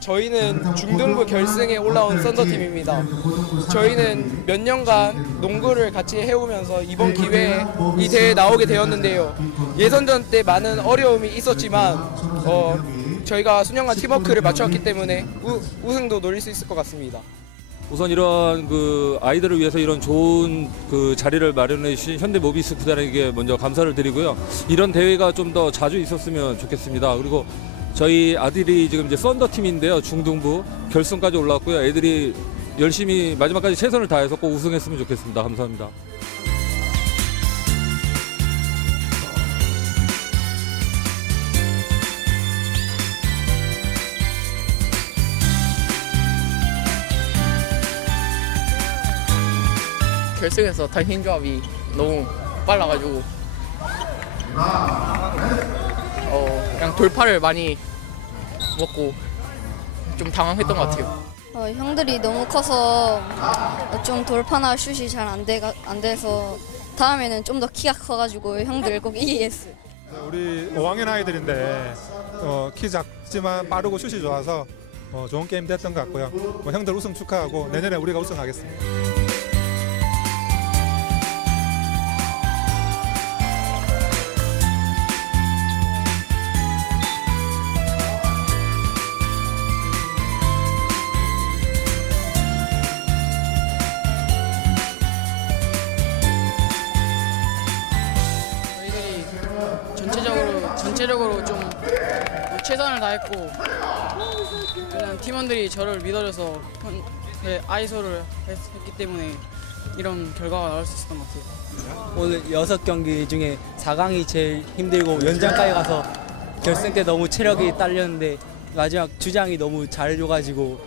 저희는 중등부 결승에 올라온 썬더팀입니다. 저희는 몇 년간 농구를 같이 해오면서 이번 기회에 이 대회에 나오게 되었는데요. 예선전 때 많은 어려움이 있었지만 어, 저희가 수년간 팀워크를 맞춰왔기 때문에 우, 우승도 노릴 수 있을 것 같습니다. 우선 이런 그 아이들을 위해서 이런 좋은 그 자리를 마련해 주신 현대 모비스 구단에게 먼저 감사를 드리고요. 이런 대회가 좀 더 자주 있었으면 좋겠습니다. 그리고 저희 아들이 지금 이제 썬더 팀인데요. 중등부 결승까지 올라왔고요. 애들이 열심히 마지막까지 최선을 다해서 꼭 우승했으면 좋겠습니다. 감사합니다. 결승에서 타이밍 조합이 너무 빨라가지고 어, 그냥 돌파를 많이 먹고 좀 당황했던 것 같아요. 어, 형들이 너무 커서 어, 좀 돌파나 슛이 잘안안 돼서 다음에는 좀 더 키가 커가지고 형들 꼭 이기겠어요. 우리 5학년 아이들인데 어, 키 작지만 빠르고 슛이 좋아서 어, 좋은 게임 됐던 것 같고요. 뭐 형들 우승 축하하고 내년에 우리가 우승하겠습니다. 전체적으로 좀 최선을 다했고 그냥 팀원들이 저를 믿어줘서 현- 네, 아이소를 했, 기 때문에 이런 결과가 나올 수 있었던 것 같아요. 오늘 여섯 경기 중에 4강이 제일 힘들고 연장까지 가서 결승 때 너무 체력이 딸렸는데 마지막 주장이 너무 잘해줘가지고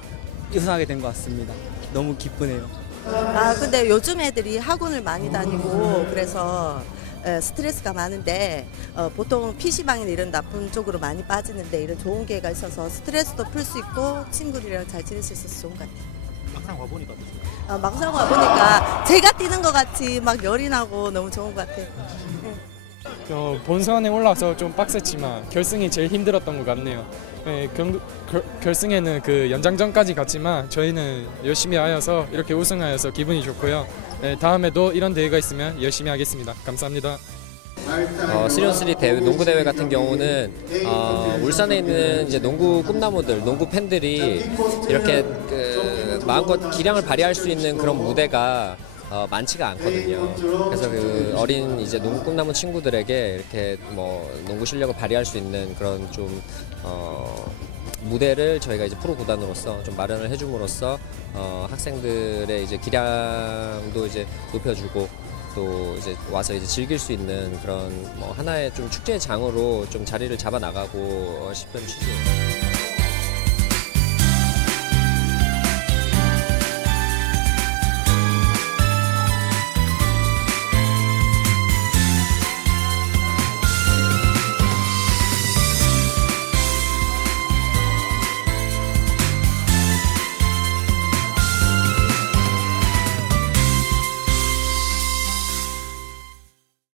우승하게 된 것 같습니다. 너무 기쁘네요. 아 근데 요즘 애들이 학원을 많이 다니고 그래서 에, 스트레스가 많은데 어, 보통 PC방이나 이런 나쁜 쪽으로 많이 빠지는데 이런 좋은 기회가 있어서 스트레스도 풀 수 있고 친구들이랑 잘 지낼 수 있어서 좋은 것 같아요. 막상 와보니까 어, 막상 와보니까 제가 뛰는 것 같이 막 열이 나고 너무 좋은 것 같아요. 어, 본선에 올라서 좀 빡셌지만 결승이 제일 힘들었던 것 같네요. 네, 경, 결, 결승에는 그 연장전까지 갔지만 저희는 열심히 하여서 이렇게 우승하여서 기분이 좋고요. 네, 다음에도 이런 대회가 있으면 열심히 하겠습니다. 감사합니다. 어, 스리온스리 대회, 농구 대회 같은 경우는 어, 울산에 있는 이제 농구 꿈나무들, 농구 팬들이 이렇게 그 마음껏 기량을 발휘할 수 있는 그런 무대가 어, 많지가 않거든요. 그래서 그 어린 이제 농구 꿈나무 친구들에게 이렇게 뭐 농구 실력을 발휘할 수 있는 그런 좀 어, 무대를 저희가 이제 프로 구단으로서 좀 마련을 해줌으로써 어, 학생들의 이제 기량도 이제 높여주고 또 이제 와서 이제 즐길 수 있는 그런 뭐 하나의 좀 축제 장으로 좀 자리를 잡아 나가고 싶은 취지예요.